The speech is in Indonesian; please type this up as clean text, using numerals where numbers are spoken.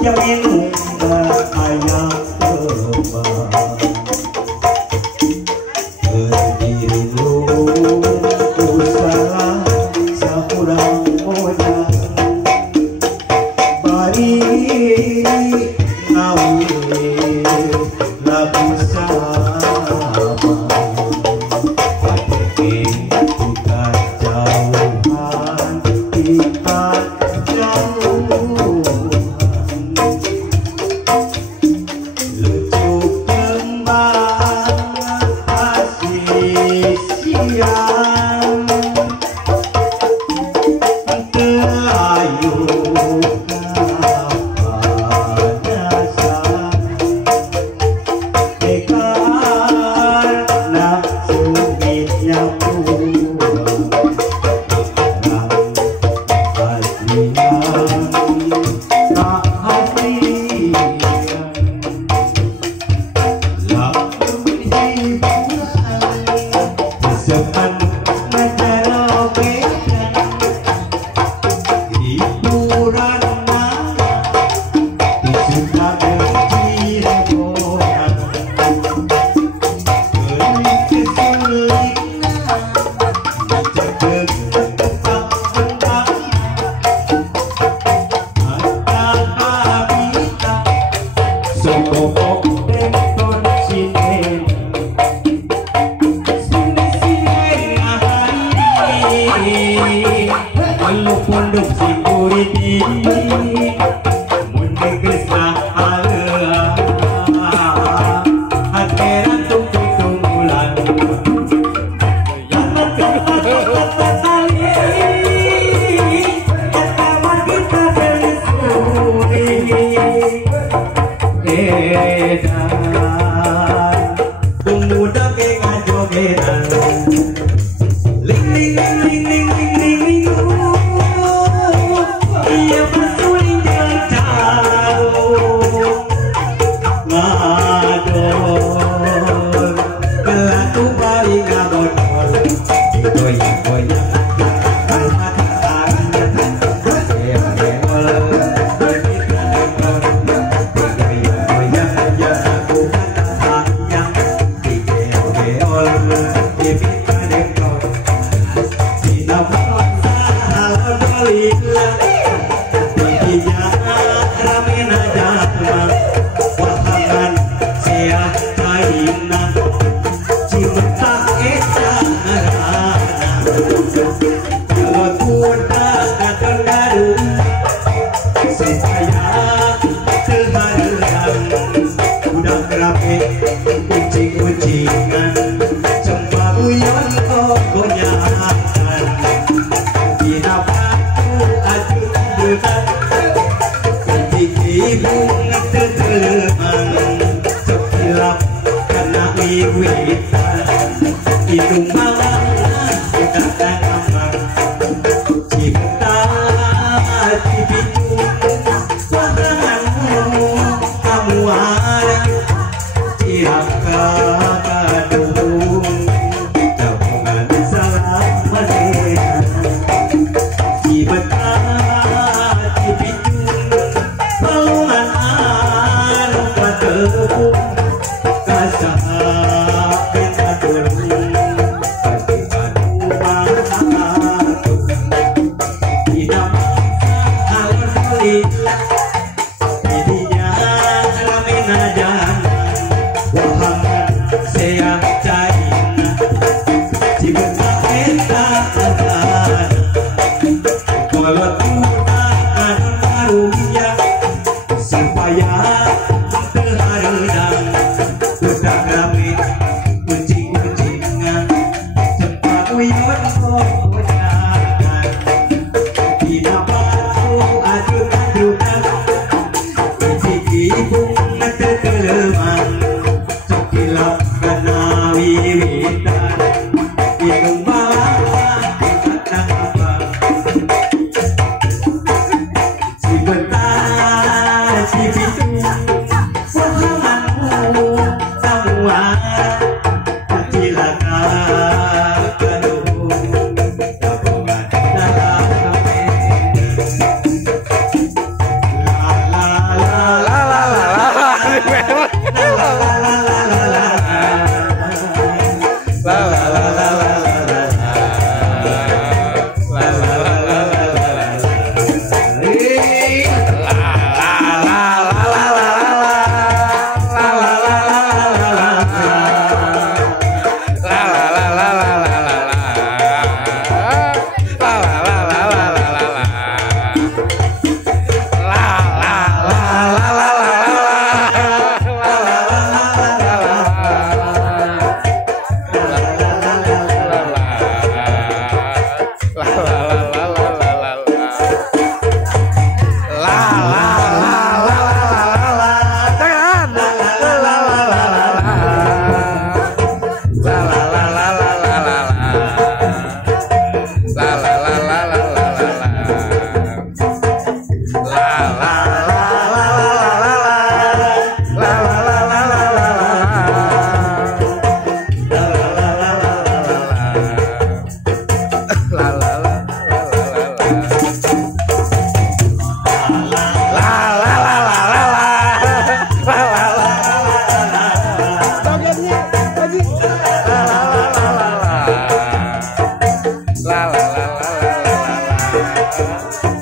yang minum ayam kembang berdirimu usaha seorang modal bari ngawin lagu sama pakai buka jauhan kita jauhan lucu kembang kasih siang terayu pondok security munde kesna ala akhirat tunggulan yang tali atama kita bersuri edan pemuda ke ngajogeran ling ling ling ling ling ling ling iya bersuling dengan jauh ngador pelaku paling ngabodol goyang-goyang kucing-kucingan cembabuyan kogonyakan dinapatu ajudan ibu ngeteleman sekilap kena wiwitan hidung malam sudah kamar cinta cibitung wahanganmu kamu ada Iraka kadung tabungan salah mereka cibeta cibicung palungan anu patepung kasahakan aturung pati-pati mahatung tidak alhamdulillah jadinya rame najan wahangan saya cairna cibeta eta akan kalau tudakan karunia supaya terhareudang budak rame kucing-kucingan cepat uyun kogonyakan tidak perlu ajut-ajutan ibu ngeteleman sekilap kena wiwitan hidung bawah dikata apa si betar si pitung wahanganmu semua cilaka kedung tabungan dalam kemen la la Pak.